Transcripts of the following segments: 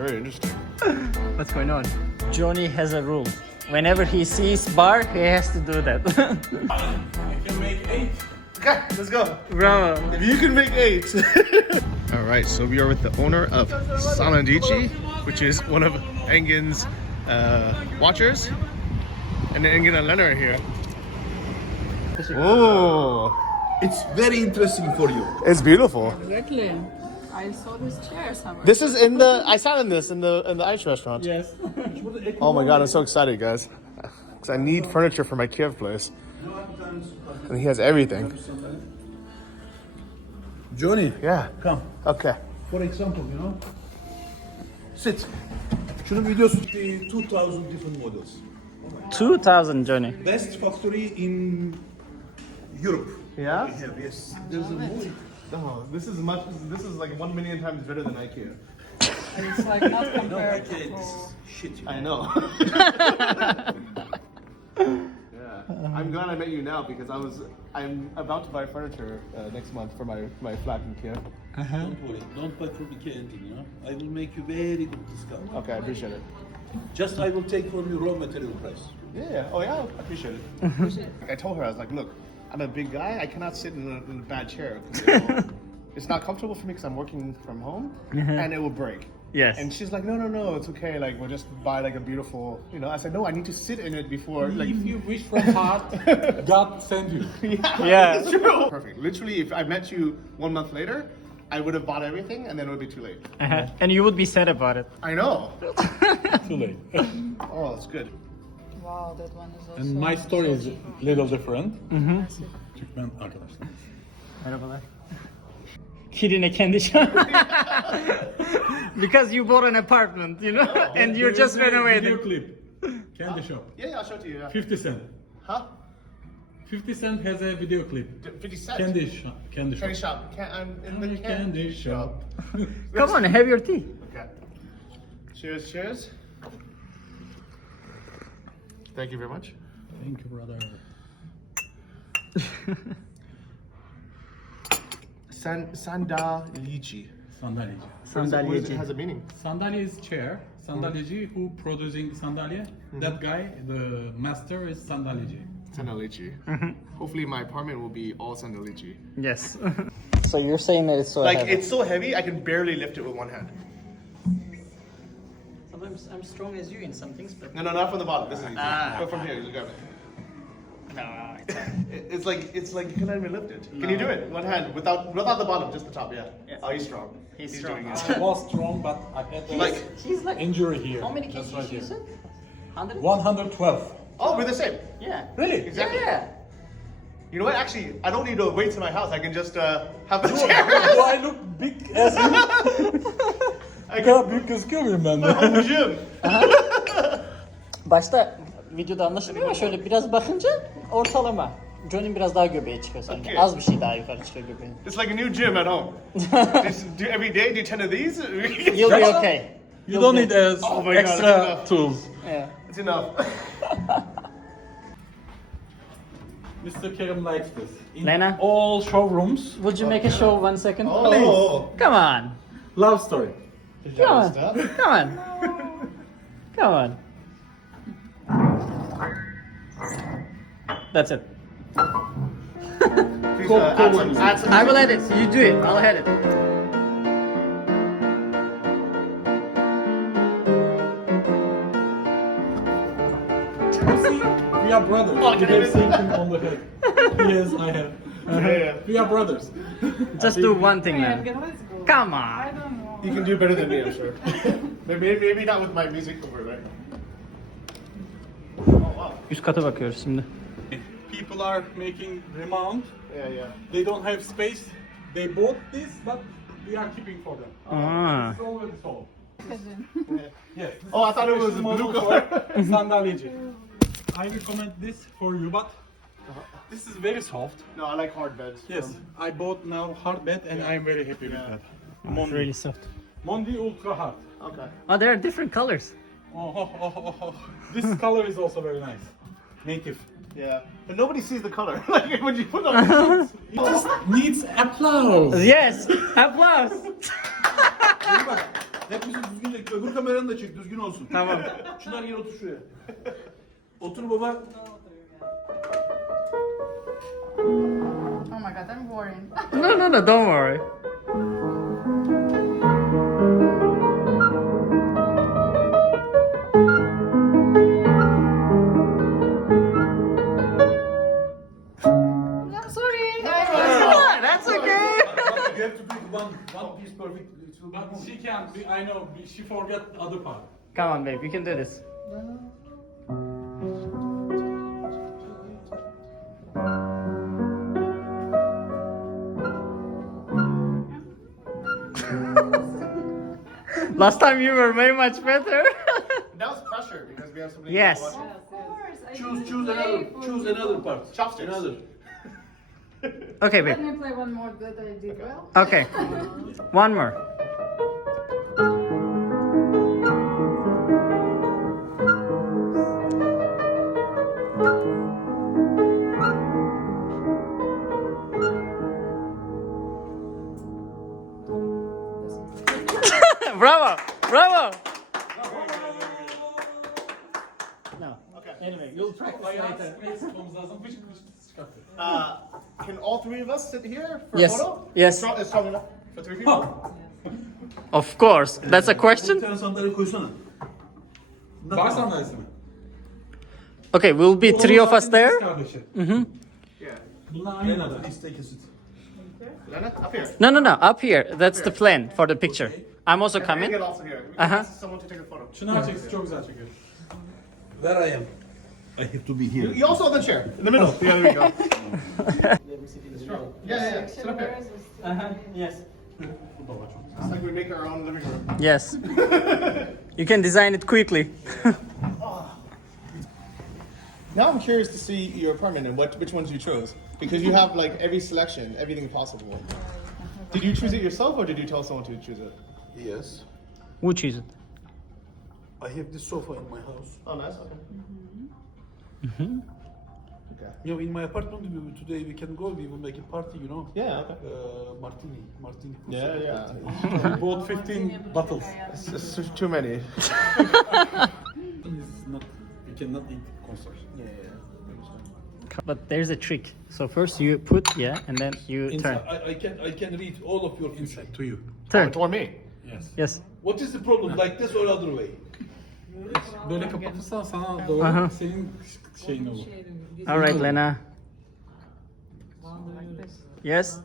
very interesting. What's going on? Johnny has a rule. Whenever he sees bar, he has to do that. I can make 8. Okay, let's go. Bravo. If you can make 8. All right, so we are with the owner of Sandalyeci, which is one of Engin's watchers. And then Engin and Lena are here. Oh, It's very interesting for you. it's beautiful. Exactly. I saw this chair somewhere. This is in the, I sat in this in the ice restaurant. Yes. Oh my god, I'm so excited, guys. Because I need furniture for my Kiev place. And he has everything. Johnny, Yeah. come. Okay. For example, sit. Şunun videosu 2000 different models. 2000, Johnny. Best factory in Europe. Yeah? We have, yes. There's a movie. Oh, this is like 1 million times better than IKEA. And it's like not No, compared okay, to... this is shit. I know. Yeah. I'm glad I met you now because I'm about to buy furniture next month for my flat in Kiev. Don't worry, don't buy for BK anything, I will make you very good discount. Okay, I appreciate it. Just I will take from you raw material price. Yeah. Oh yeah, I appreciate it. I told her, I was like, look, I'm a big guy. I cannot sit in a bad chair. 'Cause, it's not comfortable for me because I'm working from home, and it will break. Yes. And she's like, no, it's okay. Like, we'll just buy like a beautiful, I said, no, I need to sit in it before. Like, If you wish from heart, God send you. Yeah. It's true. Perfect. Literally, if I met you 1 month later, I would have bought everything, and then it would be too late. And you would be sad about it. I know. Too late. Oh, it's good. Wow, that one is also... And my story is a little different. Çünkü ben arkadaşlar. Merhabalar. Kirine kendi shop. Because you bought an apartment, and you're just Video renovating. clip. Candy shop. Yeah, I'll show it to you. Yeah. 50 cent. Huh? 50 cent has a video clip. 50 cents. Candy shop. Candy shop. Candy shop. I'm in the Candy shop. Come on, have your tea. Okay. Cheers. Thank you very much. Thank you, brother. Sandalyeci. Sandalyeci. Sandalyeci. It has a meaning. Sandalye is chair. Sandalyeci who producing sandalye. That guy, the master is Sandalyeci. Sandalyeci. Hopefully my apartment will be all Sandalyeci. Yes. So you're saying that it's so Like, heavy. it's so heavy, I can barely lift it with one hand. Sometimes I'm strong as you in some things, but... No, not from the bottom. This is easy. Ah. But from here, you grab it. No, It's like you cannot even lift it. Can you do it? One hand, without the bottom, just the top. Yeah. Yes. Oh, he's strong. He's strong. doing it. I was strong, but I had a Like, He's like... injury here. How many That's kgs right you here. said? 100? 112. oh, we're the same. Yeah. Really? Exactly. Yeah. You know what? Actually, I don't need to wait to my house. I can just have the Do chair. I look big as you? I Ne kadar can büyük gözüküyor muyum ben de? on the gym. Başta videoda anlaşılmıyor ama şöyle biraz bakınca ortalama. Johnny'nin biraz daha göbeği çıkıyor sanki. Okay. Az bir şey daha yukarı çıkıyor göbeğin. It's like a new gym at home. Just do every day. Do 10 of these. You'll be okay. You don't need as Oh my God, extra that's enough. tools. Yeah. It's enough. Mr. Kerem likes this. In Lena? all showrooms, Would you make a show 1 second? Oh. Come on. love story. Come on. Come on. Come on. That's it. Please, add some. I will edit. You do it. I'll edit. See, we are brothers. Oh, We can I have do same thing on the head. Yes, I have. Yeah. We are brothers. Just do one thing Man, then. let's go. Come I on. don't know. You can do better than me, I'm sure. maybe not with my music over, right? Oh wow. Üst kata bakıyoruz şimdi. People are making remount. Yeah. They don't have space. They bought this, but we are keeping for them. Aa. It's already sold. Yes. Oh, I thought it was a blue color. Sandalyeci. I recommend this for you, but this is very soft. No, I like hard beds. Yes, I bought now hard bed and I'm very happy with that. It's really soft. Mondi Ultra Hard. Okay. Oh, there are different colors. Oh. This color is also very nice. Native. Yeah. But nobody sees the color. Like when you put on the sheets. It just needs applause. Yes. Applause. Bak, Hepimizi düzgün çek. Öbür kameranı da çek. Düzgün olsun. Tamam. Çınar gel otur şuraya. Otur baba. Oh my god, I'm worrying. No, don't worry. I'm sorry. That's okay. You have to do it one piece perfect. It will be But good. she can't. I know. She forgot the other part. Come on, babe, you can do this. Last time you were very much better. That was pressure because we have so many Yes. people watching. Of course. I Choose didn't play for choose you. another part. Chopsticks. Another. Okay, Let babe. me play one more that I did well. Okay. One more. Bravo! Bravo! No. Okay. Anyway, you'll practice Ayağı later. sprey sıkmamız lazım. Vıcık vıcık çıkartıyor. Can all three of us sit here for Yes. a photo? Yes. It's strong enough for three people? Of course. That's a Bir question. tane sandalye koysana. Bar sandalyesi mi? Okay, we'll be three of us there. Kız kardeşi. Yeah. Bunlar aynı Lena, da. please take a seat. Lena, up here. No. Up here. That's the plan for the picture. I'm also And coming. get also here. We can Uh-huh. ask someone to take a photo. Çınar çeksin. Çok güzel çekiyor. Where I am? I have to be here. You also have the chair in the middle. Yeah, there we go. Yeah. Sit up here. Yes. It's like we make our own living room. Yes. You can design it quickly. Now I'm curious to see your apartment and which ones you chose because you have like every selection, everything possible. Did you choose it yourself or did you tell someone to choose it? Yes. Who choose it? I have this sofa in my house. Oh, nice. Okay. Okay. You know, in my apartment today we can go. We will make a party. You know. Yeah. Okay. Martini. Yeah. We bought 15 bottles. It's too many. It's not, you cannot eat concert. Yeah. But there's a trick. So first you put, and then you turn. I can read all of your future to you. Turn. Toward me. Yes. Yes. What is the problem? Like this or other way? Böyle kapatırsan sana doğru Aha. senin şeyin olur. All right, Lena. Yes.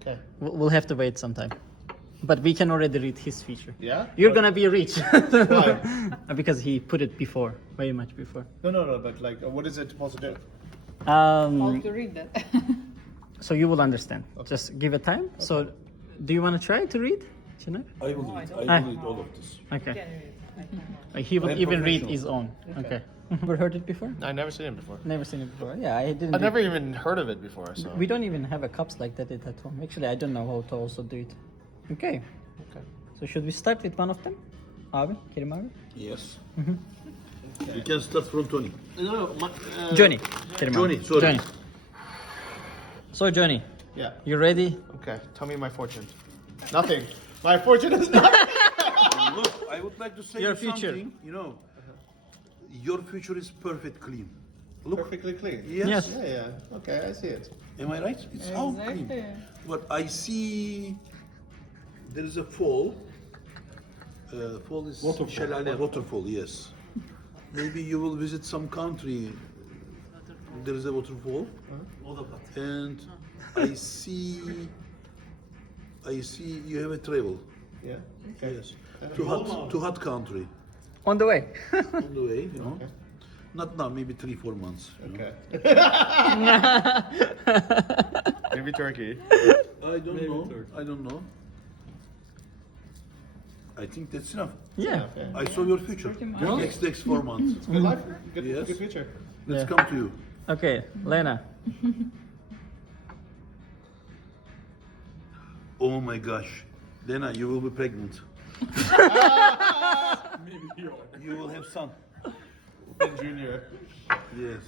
Okay. We'll have to wait some time. But we can already read his feature. Yeah? You're gonna be rich. Why? Because he put it before, way much before. No. But like, what is it supposed to do? How Um, to read that? so you will understand. Just give it time. So, do you want to try to read? Chinar? I will read. I Ah. will read all of this. Okay. He will I'm even read professional. his own. Okay. Ever heard it before? I've never seen it before. Never seen it before. Yeah, I didn't. I've do- never even heard of it before. So. We don't even have a cups like that at home. Actually, I don't know how to also do it. Okay. Okay. So should we start with one of them? Abi, Kerim abi. Yes. You can start from Tony. No. Johnny. Kerim abi. Johnny, sorry. Johnny. So Johnny, Yeah. you ready? Okay. Tell me my fortune. Nothing. My fortune is nothing. Look, I would like to say Your you future. something. You know, your future is perfect clean. Look. Perfectly clean. Yes. Yes. Yeah. Okay, I see it. Am I right? It's how Exactly. clean. But I see there is a fall. Fall is Waterfall. Şelale, waterfall. Yes. Maybe you will visit some country. There is a waterfall, and I see you have a travel. Yeah. Yes. To hot country On the way. on the way. You know. Not now. Maybe 3-4 months. You know. Okay. Maybe Turkey. I don't know. I don't know. I think that's enough. Yeah. Okay. I saw your future. much. Next 4 months. Good life. Good, Yes. good future. Let's Yeah. come to you. Okay, Lena. Oh my gosh. Lena, you will be pregnant. Maybe you are. You will have son. Junior. Yes.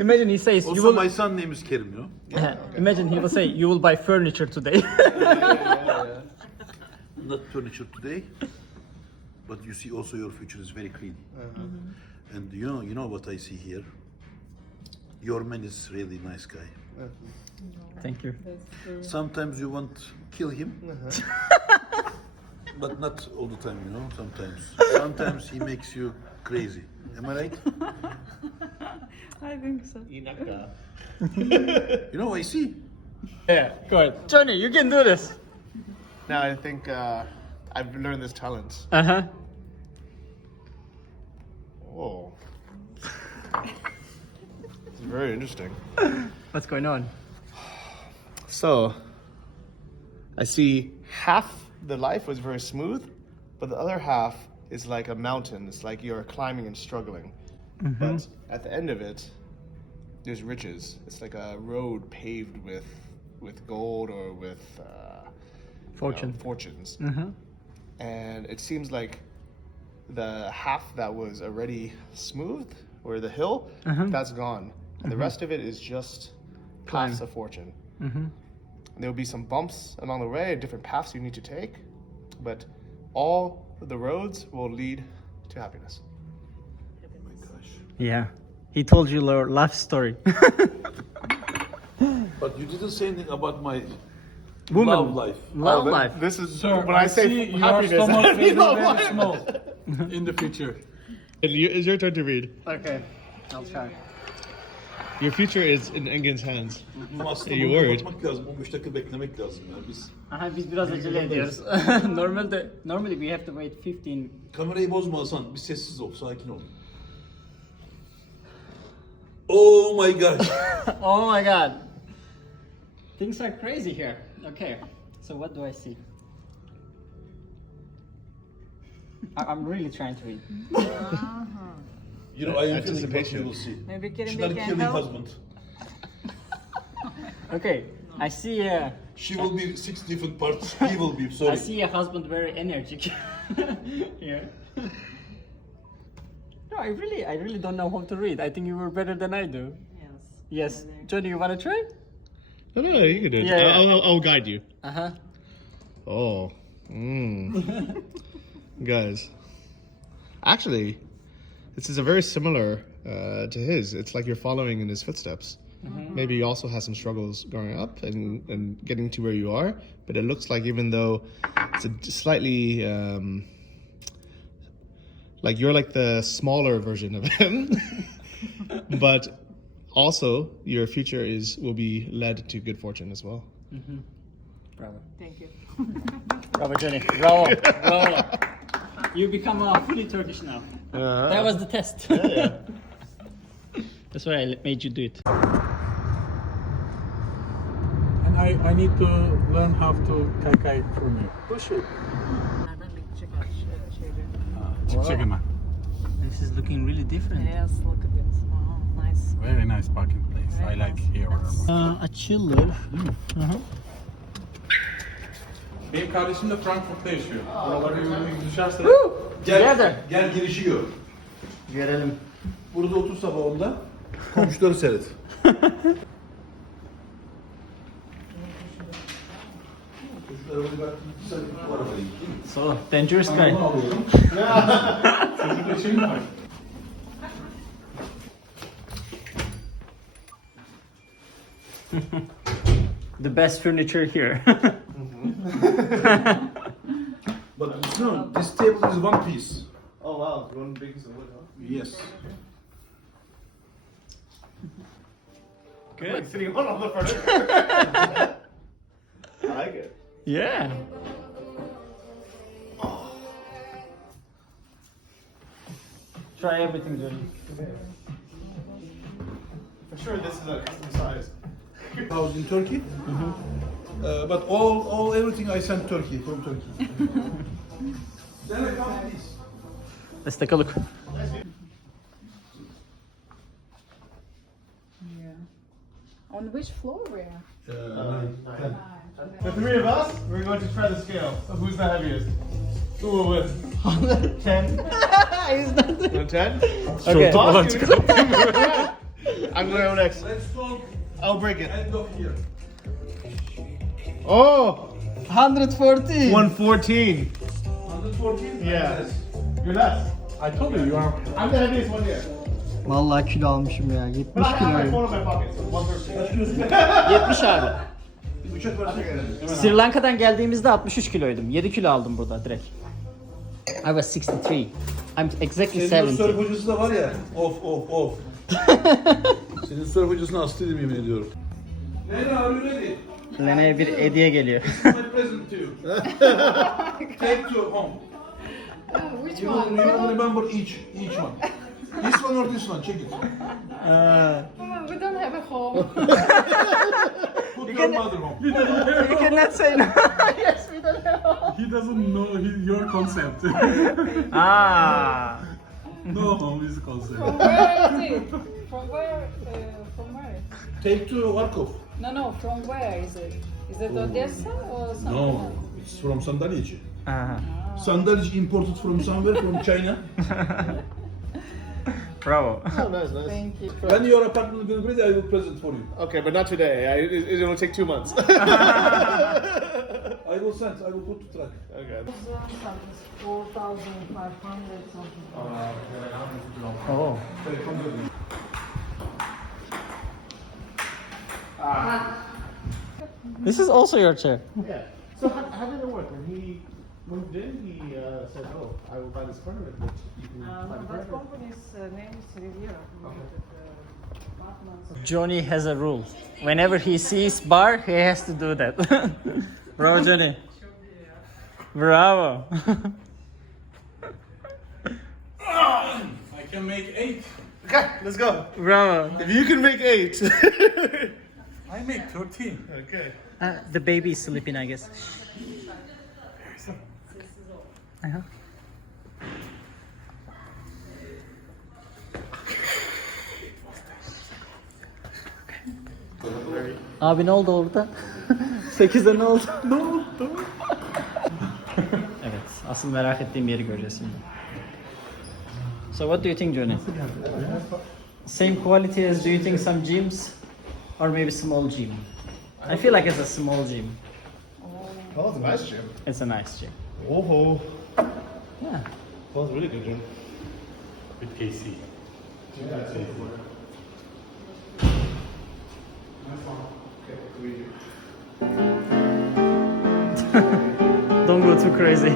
Imagine he says Also, you will. my son name is Kerim, you know? Imagine he will say you will buy furniture today. not furniture today, but you see also your future is very clean. And you know what I see here. Your man is really nice guy. Thank you. Sometimes you want kill him, but not all the time. Sometimes he makes you crazy. Am I right? I think so. I see. Yeah, go ahead. Johnny, you can do this. Now I think I've learned this talent. Uh-huh. Oh. It's very interesting. What's going on? So, I see half the life was very smooth, but the other half is like a mountain. It's like you're climbing and struggling. But at the end of it, there's riches. It's like a road paved with gold or with fortunes. And it seems like the half that was already smooth, or the hill, that's gone. And the rest of it is just paths of fortune. There will be some bumps along the way, different paths you need to take, but all of the roads will lead to happiness. Oh my gosh. Yeah. He told you your life story. But you didn't say anything about my Woman. love life. Love life. This is Sir, when I say see your happiness. stomach I will be mean, very what? small in the future. It's your turn to read. Okay. I'll try. Your future is in Engin's hands. Ama aslında You bunu word. kapatmak lazım. 15 dakika beklemek lazım ya. Biz Aha, biz biraz acele ediyoruz. Normally we have to wait 15. kamerayı bozma Hasan. Bir sessiz ol, sakin ol. Oh my gosh. Oh my god. Things are crazy here. Okay. So what do I see? I'm really trying to read. You know, I am feeling what Anticipation. you will see. Maybe can She's we not can killing help? husband. Okay. I see She will be 6 different parts. He will be, sorry. I see a husband very energetic here. No, I really don't know how to read. I think you were better than I do. Yes. Yes. Johnny, you wanna try? No, you can do it. Yeah. I'll guide you. Uh-huh. Oh. Guys. Actually, this is a very similar to his. It's like you're following in his footsteps. Maybe you also had some struggles growing up and getting to where you are, but it looks like even though it's a slightly like you're like the smaller version of him, but also your future will be led to good fortune as well. Bravo. Thank you. Bravo, Johnny. Bravo. Bravo. You become fully Turkish now. That was the test. That's why I made you do it. And I need to learn how to kai from you. Push it. Nereden çıkar şeyleri? Çıkacak hemen. This is looking really different. Yes, look at this. Wow, nice. Very nice parking place. I like here. Açılır. Benim kardeşim de Frankfurt'ta yaşıyor. Buralara yürümek düşerse Gel girişi gör. Görelim. Burada otur sabah onda. Komşuları seyret. So, dangerous guy. bunu alıyorum. Çocukta şey mi var? The best furniture here. But no, this table is one piece. Oh wow, one big piece of wood, huh? Yes. Like sitting on all the furniture. I like it. Yeah. Try everything, Johnny. For sure, this is a custom size. House in Turkey. But everything I sent Turkey from Turkey. Then I found this. Let's take a look. Yeah. On which floor we are? The three of us, we're going to try the scale of who's the heaviest. Who will win? 10. He's not. 10? Okay. Boss, I'm going to go next. Let's talk I'll break it. end of here. Oh! 114. 114. 114? Yeah. You're less. I told you you are. I'm the heaviest one here. Vallahi kilo almışım ya. 70 But I have my kiloyum. phone in my pocket, so 113. 70 abi. Bıçak versene. Sri Lanka'dan geldiğimizde 63 kiloydum. 7 kilo aldım burada direkt. I was 63. I'm exactly Senin o 70. surf hocası da var ya. Of. Senin surf hocasına hastaydım yemin ediyorum. Lena, are you ready? Lena'ya bir hediye geliyor. My present to you. Take to home. Which You one? will remember each one. This one or this one, check it. We don't have a home. Put your mother home. You cannot say no. Yes, we don't have a home. He doesn't know your concept. Ah. No home is concept. From where is it? From where? From where? Take to Warkov. No. From where is it? Is it Odessa or something? No, it's from Sandalyeci. Aha. Sandalyeci imported from somewhere, from China. Bravo. Oh, nice. Thank you. When your apartment will be ready, I will present for you. Okay, but not today. It will take 2 months. I will send, I will put to track. Okay. 4,500 something. Oh. This is also your chair. Yeah. So how did it work? When he moved in, he said, "Oh, I will buy this furniture, but you can buy the That furniture." company's name is Riviera. Apartments. Johnny has a rule. Whenever he sees bar, he has to do that. Bravo, Johnny. Bravo. I can make 8. Okay, let's go. Bravo. If you can make 8. I make 13. Okay. The baby is sleeping, I guess. Uh-huh. Abi ne oldu orada? 8'e ne oldu? Ne oldu? Evet, asıl merak ettiğim yeri göreceğiz şimdi. So what do you think, Johnny? Same quality as, do you think, some gyms? Or maybe small gym? I feel like it's a small gym. Oh, it's a nice gym. It's a nice gym. Oh, Yeah. that's a really good gym. With KC. Don't go too crazy.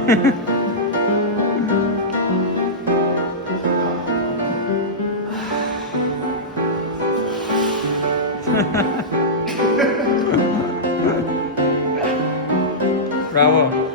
Bravo.